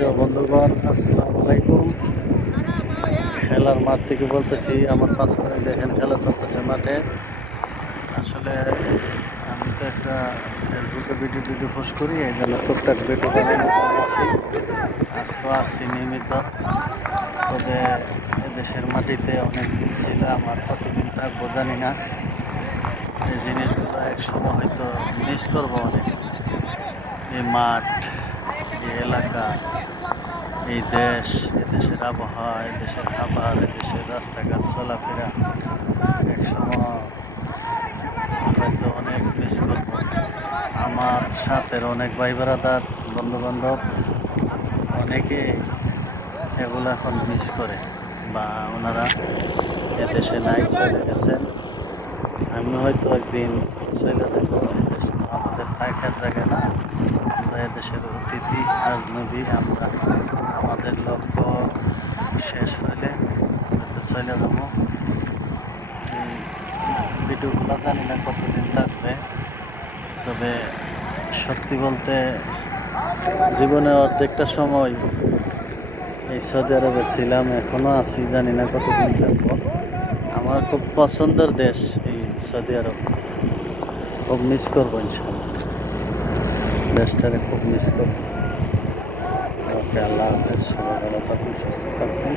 প্রিয় বন্ধুগণ, আসসালামু আলাইকুম। খেলার মাঠ থেকে বলতেছি। আমার পাশে দেখেন খেলা চলতেছে মাঠে। আসলে আমি তো একটা ফেসবুকে ভিডিও পোস্ট করি, এই জন্য টুকটাক ভিডিও বানানো আসি। আজকেও আসছি নিয়মিত। তবে এদেশের মাটিতে অনেক দিন ছিল, আমার কতদিন থাকবো জানি না। এই জিনিসগুলো একসময় হয়তো মিস করবো অনেক। এই মাঠ, এই এলাকা, এই দেশ, এদেশের আবহাওয়া, এদেশের খাবার, এদেশের রাস্তাঘাট চলাফেরা একসময় হয়তো অনেক মিস করব। আমার সাথের অনেক ভাই ব্রাদার, বন্ধু বান্ধব অনেকে এগুলো এখন মিস করে, বা ওনারা এদেশে নাই, চলে গেছেন। আমি হয়তো একদিন চলে যাবো। এদেশ তো আমাদের থাকার জায়গা না, আমরা এদেশের অতিথি, আজনবী। আমরা আমাদের লক্ষ্য শেষ হলে হয়তো চলে যাবো। এই ভিডিওগুলো জানি না কতদিন থাকবে, তবে সত্যি বলতে জীবনে অর্ধেকটা সময় এই সৌদি আরবে ছিলাম, এখনও আছি, জানি না কতদিন থাকবো। আমার খুব পছন্দের দেশ এই সৌদি আরব, খুব মিস করবো ইনশাল্লাহ। দেশটারে খুব মিস করবো। ওকে, আল্লাহ হাফেজ। সবাই ভালো থাকুন, সুস্থ থাকুন।